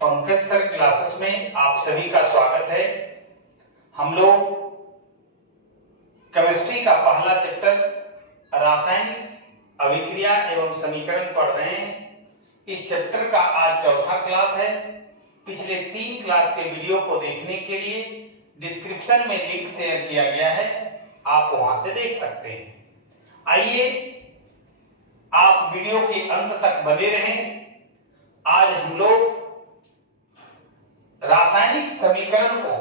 Pankaj sir classes में आप सभी का स्वागत है। हम लोग केमिस्ट्री का पहला चैप्टर रासायनिक अभिक्रिया एवं समीकरण पढ़ रहे हैं। इस चैप्टर का आज चौथा क्लास है। पिछले 3 क्लास के वीडियो को देखने के लिए डिस्क्रिप्शन में लिंक शेयर किया गया है, आप वहां से देख सकते हैं। आइए आप वीडियो के अंत तक बने रहें। आज हम लोग रासायनिक समीकरण को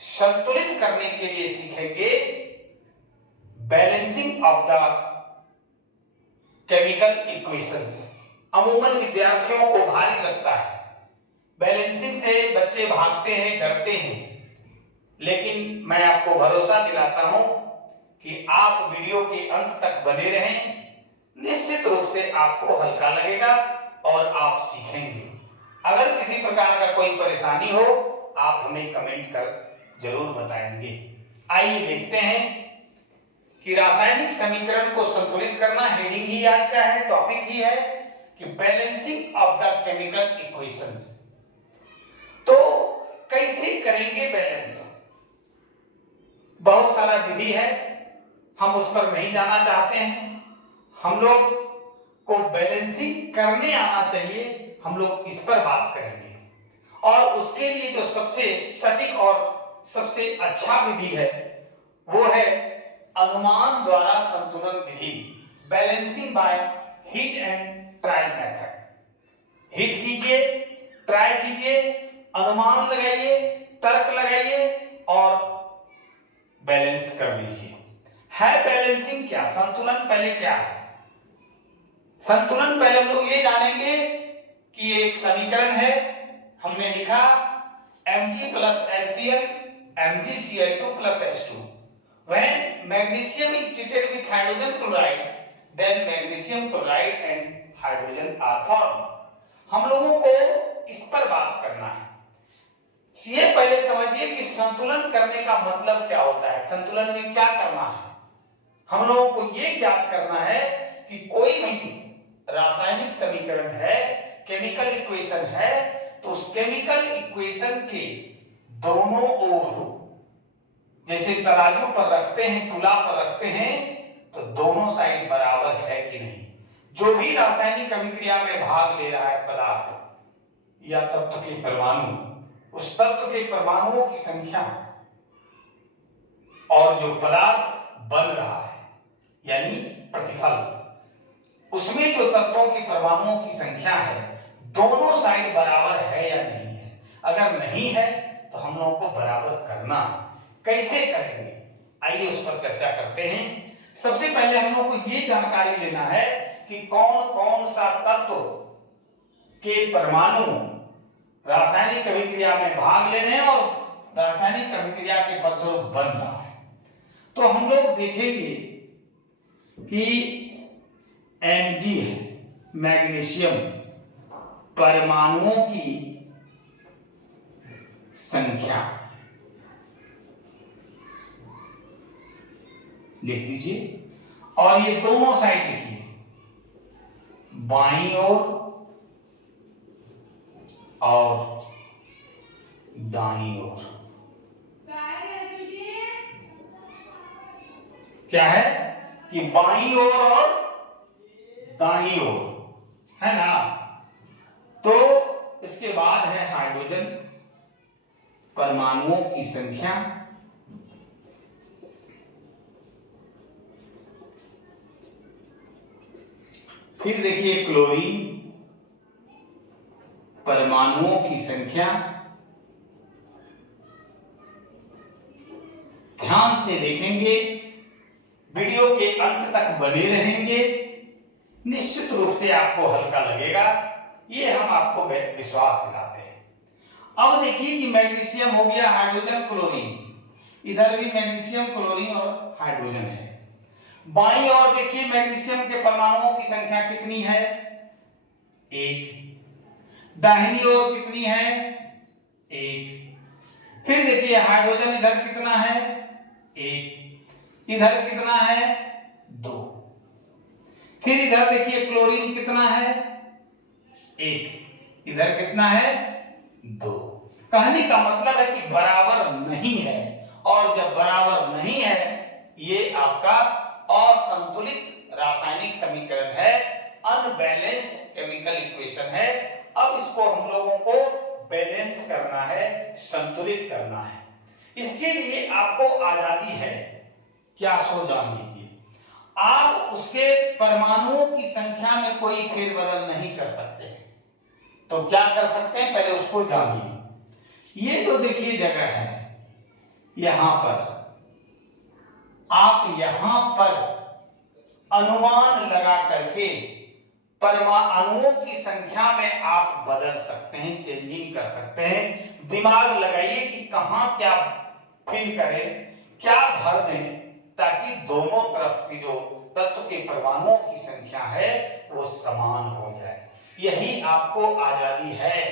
संतुलित करने के लिए सीखेंगे balancing of the chemical equations. अमूमन विद्यार्थियों को भारी लगता है, बैलेंसिंग से बच्चे भागते हैं, डरते हैं, लेकिन मैं आपको भरोसा दिलाता हूं कि आप वीडियो के अंत तक बने रहें। निश्चित रूप से आपको हल्का लगेगा और आप सीखेंगे। अगर किसी प्रकार का कोई परेशानी हो आप हमें कमेंट कर जरूर बताएंगे। आइए देखते हैं कि रासायनिक समीकरण को संतुलित करना हेडिंग ही आज का है, टॉपिक ही है कि balancing of the chemical equations. तो कैसे करेंगे बैलेंस? बहुत सारा विधि है, हम उस पर नहीं जाना चाहते हैं। हम लोग को बैलेंसिंग करने आना चाहिए, हम लोग इस पर बात करेंगे। और उसके लिए जो सबसे सटीक और सबसे अच्छा विधि है वो है अनुमान द्वारा संतुलन विधि, balancing by hit and trial method. Hit कीजिए, ट्राई कीजिए, अनुमान लगाइए, तर्क लगाइए और बैलेंस कर दीजिए। है बैलेंसिंग क्या? संतुलन पहले क्या है? संतुलन पहले हम लोग ये जानेंगे कि एक समीकरण है, हमने लिखा Mg plus HCl MgCl2 plus H2 when magnesium is treated with hydrogen chloride then magnesium chloride and hydrogen are formed। हम लोगों को इस पर बात करना है। ये पहले समझिए कि संतुलन करने का मतलब क्या होता है, संतुलन में क्या करना है। हम लोगों को ये ज्ञात करना है कि कोई भी रासायनिक समीकरण है, केमिकल इक्वेशन है, तो उस केमिकल इक्वेशन के दोनों ओर जैसे तराजू पर रखते हैं, तुला पर रखते हैं, तो दोनों साइड बराबर है कि नहीं। जो भी रासायनिक अभिक्रिया में भाग ले रहा है पदार्थ या तत्व के परमाणु, उस तत्व के परमाणुओं की संख्या और जो पदार्थ बन रहा है यानी प्रतिफल, उसमें जो तत्वों के परमाणुओं की संख्या है दोनों साइड बराबर है या नहीं है। अगर नहीं है तो हम लोगों को बराबर करना। कैसे करेंगे आइए उस पर चर्चा करते हैं। सबसे पहले हम लोग को ये जानकारी लेना है कि कौन कौन सा तत्व के परमाणु रासायनिक अभिक्रिया में भाग ले रहे हैं और रासायनिक अभिक्रिया के फलस्वरूप बन रहा है। तो हम लोग देखेंगे कि Mg है मैग्नीशियम परमाणुओं की संख्या, लिख दीजिए और ये दोनों साइड लिखिए, बाईं ओर और दाईं ओर। क्या है कि बाईं ओर और दाईं ओर, है ना। तो इसके बाद है हाइड्रोजन परमाणुओं की संख्या, फिर देखिए क्लोरीन परमाणुओं की संख्या। ध्यान से देखेंगे, वीडियो के अंत तक बने रहेंगे, निश्चित रूप से आपको हल्का लगेगा, ये हम आपको विश्वास दिलाते हैं। अब देखिए कि मैग्नीशियम हो गया, हाइड्रोजन, क्लोरीन, इधर भी मैग्नीशियम, क्लोरीन और हाइड्रोजन है। बाईं ओर देखिए मैग्नीशियम के परमाणुओं की संख्या कितनी है? 1। दाहिनी ओर कितनी है? 1। फिर देखिए हाइड्रोजन इधर कितना है? 1। इधर कितना है? 2। फिर इधर देखिए क्लोरीन कितना है? 1। इधर कितना है? 2। कहने का मतलब है कि बराबर नहीं है, और जब बराबर नहीं है ये आपका असंतुलित रासायनिक समीकरण है, अनबैलेंस्ड केमिकल इक्वेशन है। अब इसको हम लोगों को बैलेंस करना है, संतुलित करना है। इसके लिए आपको आजादी है, क्या सो जान लीजिए, आप उसके परमाणुओं की संख्या में कोई फेरबदल नहीं कर सकते। तो क्या कर सकते हैं, पहले उसको जानिए। ये जो देखिए जगह है, यहां पर आप यहां पर अनुमान लगा करके परमाणुओं की संख्या में आप बदल सकते हैं, चेंजिंग कर सकते हैं। दिमाग लगाइए कि कहां क्या फिल करें, क्या भर दें, ताकि दोनों तरफ की जो तत्व के परमाणुओं की संख्या है वो समान हो जाए। यही आपको आजादी है।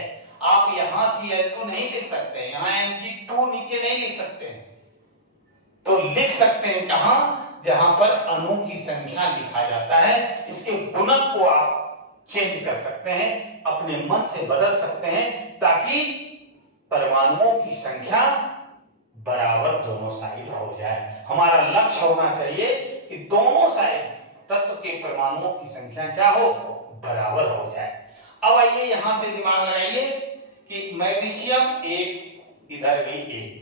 आप यहां Cl2 नहीं लिख सकते, यहां Mg2 नीचे नहीं लिख सकते, तो लिख सकते हैं कहां, जहां पर अणु की संख्या लिखा जाता है। इसके गुणक को आप चेंज कर सकते हैं, अपने मन से बदल सकते हैं, ताकि परमाणुओं की संख्या बराबर दोनों साइड हो जाए। हमारा लक्ष्य होना चाहिए कि दोनों साइड तत्व के परमाणुओं की संख्या क्या हो, बराबर हो जाए। अब आइए यहां से दिमाग लगाइए कि मैग्नीशियम 1, इधर भी 1,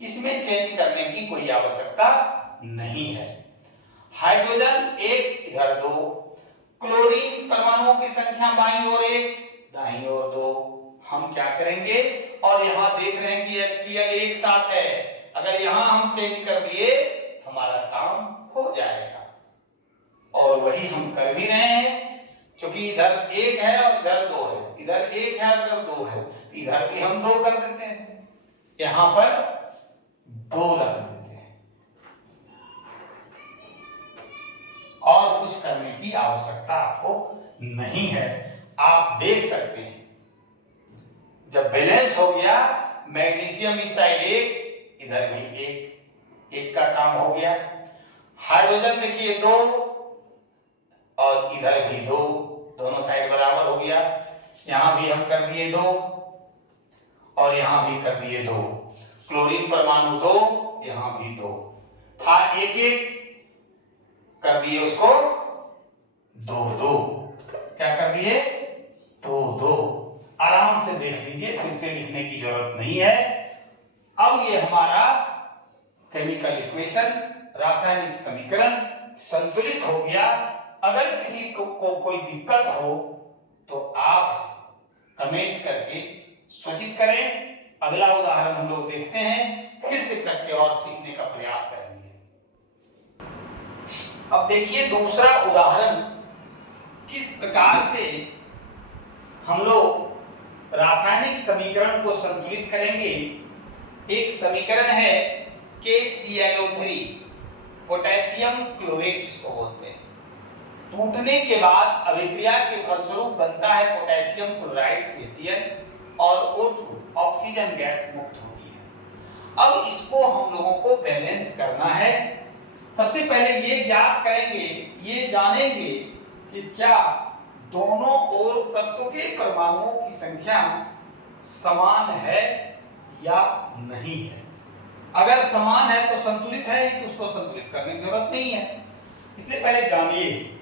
इसमें चेंज करने की कोई आवश्यकता नहीं है। हाइड्रोजन 1, इधर 2, क्लोरीन परमाणुओं की संख्या बाईं ओर 1, दाईं ओर 2। हम क्या करेंगे, और यहां देख रहे हैं कि HCl एक साथ है, अगर यहां हम चेंज कर दिए हमारा काम हो जाएगा, और वही हम कर भी रहे हैं। क्योंकि इधर 1 है और इधर 2 है, इधर 1 है और इधर 2 है, इधर भी हम 2 कर देते हैं, यहां पर 2 रख देते हैं, और कुछ करने की आवश्यकता आपको नहीं है। आप देख सकते हैं जब बैलेंस हो गया, मैग्नीशियम इस साइड 1, इधर भी 1 का काम हो गया। हाइड्रोजन देखिए 2 और इधर भी 2, दोनों साइड बराबर हो गया। यहां भी हम कर दिए 2 और यहां भी कर दिए 2। क्लोरीन परमाणु 2, यहां भी 2 था, 1 कर दिए उसको 2 क्या कर दिए, 2 आराम से देख लीजिए, फिर से लिखने की जरूरत नहीं है। अब ये हमारा केमिकल इक्वेशन, रासायनिक समीकरण संतुलित हो गया। अगर किसी को कोई दिक्कत हो तो आप कमेंट करके सूचित करें। अगला उदाहरण हम लोग देखते हैं, फिर से करके और सीखने का प्रयास करेंगे। अब देखिए दूसरा उदाहरण, किस प्रकार से हम लोग रासायनिक समीकरण को संतुलित करेंगे। एक समीकरण है KClO3, पोटेशियम क्लोरेट इसको बोलते हैं। टूटने के बाद अभिक्रिया के फलस्वरूप बनता है पोटेशियम क्लोराइड KCl, और O2 ऑक्सीजन गैस मुक्त होती है। अब इसको हम लोगों को बैलेंस करना है। सबसे पहले ये ज्ञात करेंगे, ये जानेंगे कि क्या दोनों ओर तत्वों के परमाणुओं की संख्या समान है या नहीं है। अगर समान है तो संतुलित है, तो उसको संतुलित करने की जरूरत नहीं है। इसलिए पहले जानिए,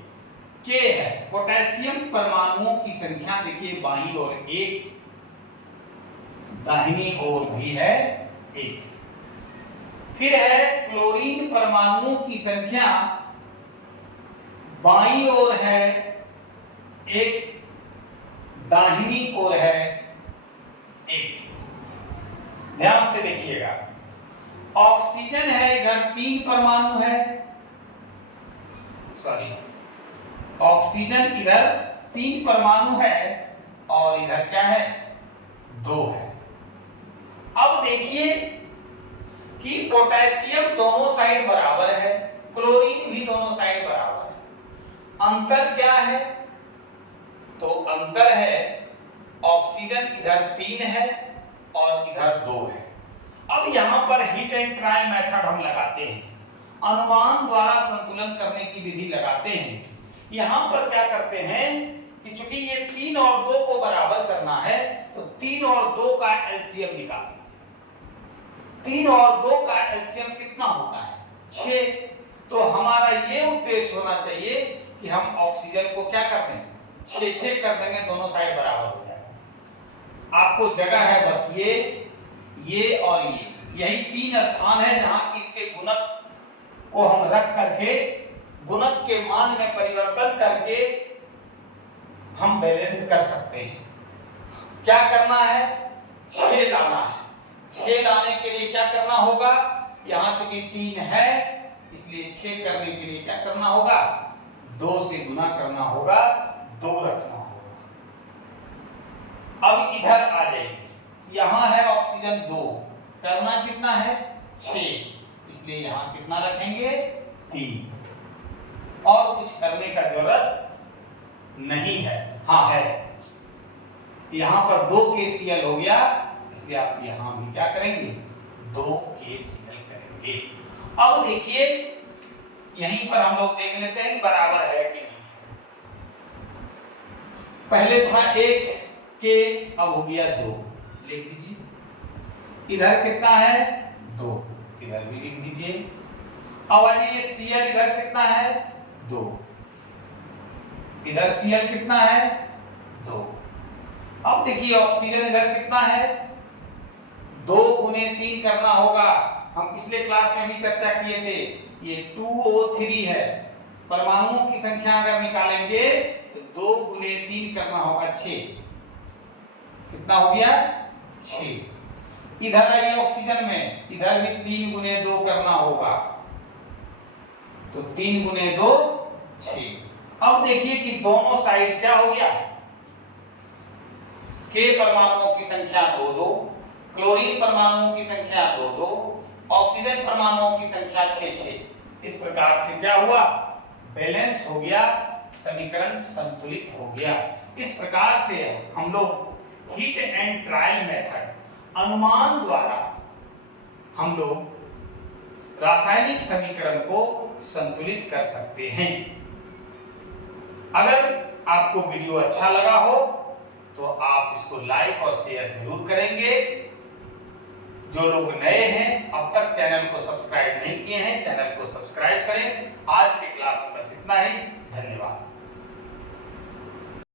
K है पोटेशियम परमाणुओं की संख्या, देखिए बाईं ओर 1, दाहिनी ओर भी है 1। फिर है क्लोरीन परमाणुओं की संख्या, बाईं ओर है 1, दाहिनी ओर है 1। ध्यान से देखिएगा, ऑक्सीजन है इधर 3 परमाणु है, सॉरी ऑक्सीजन इधर 3 परमाणु है और इधर क्या है 2 है। अब देखिए कि पोटेशियम दोनों साइड बराबर है, क्लोरीन भी दोनों साइड बराबर है। अंतर क्या है, तो अंतर है ऑक्सीजन इधर 3 है और इधर 2 है। अब यहां पर हिट एंड ट्रायल मेथड हम लगाते हैं, अनुमान द्वारा संतुलन करने की विधि लगाते हैं। यहां पर क्या करते हैं कि चूंकि ये 3 और 2 को बराबर करना है तो 3 और 2 का एलसीएम निकाल दीजिए। 3 और 2 का एलसीएम कितना होता है? 6। तो हमारा ये उद्देश्य होना चाहिए कि हम ऑक्सीजन को क्या कर दें, 6-6 कर देंगे, दोनों साइड बराबर हो जाएगा। आपको जगह है बस ये और ये, यही 3 स्थान है जहां कि इसके गुणक को हम रख करके गुणक के मान में परिवर्तन करके हम बैलेंस कर सकते हैं। क्या करना है? 6 लाना है। 6 लाने के लिए क्या करना होगा? यहां चूंकि 3 है इसलिए 6 करने के लिए क्या करना होगा? 2 से गुना करना होगा, 2 रखना होगा। अब इधर आ जाइए, यहां है ऑक्सीजन 2, करना कितना है? 6, इसलिए यहां कितना रखेंगे? 3। और कुछ करने का जरूरत नहीं है। हाँ है, यहां पर 2 KCl हो गया, इसलिए आप यहां भी क्या करेंगे? 2 KCl करेंगे। अब देखिए यहीं पर हम लोग देख लेते हैं कि बराबर है कि नहीं। पहले था 1 K, अब हो गया 2, लिख दीजिए। इधर कितना है? 2, इधर भी लिख दीजिए। अब आ जाइए Cl, इधर कितना है? 2, इधर Cl कितना है? 2। अब देखिए ऑक्सीजन इधर कितना है? 2 गुने 3 करना होगा। हम पिछले क्लास में भी चर्चा किए थे, ये 2O3 है। परमाणुओं की संख्या अगर निकालेंगे तो 2 गुने 3 करना होगा, 6। कितना हो गया? 6। इधर आइए ऑक्सीजन में, इधर भी 3 गुने 2 करना होगा, तो 3 गुने 2 6। अब देखिए कि दोनों साइड क्या हो गया? के परमाणुओं की संख्या 2-2, क्लोरीन परमाणुओं की संख्या 2-2, ऑक्सीजन परमाणुओं की संख्या 6-6। इस प्रकार से क्या हुआ? बैलेंस हो गया, समीकरण संतुलित हो गया। इस प्रकार से हम लोग हीट एंड ट्रायल मेथड, अनुमान द्वारा हम लोग रासायनिक समीकरण को संतुलित कर सकते हैं। अगर आपको वीडियो अच्छा लगा हो तो आप इसको लाइक और शेयर जरूर करेंगे। जो लोग नए हैं, अब तक चैनल को सब्सक्राइब नहीं किए हैं, चैनल को सब्सक्राइब करें। आज के क्लास में बस इतना ही। धन्यवाद।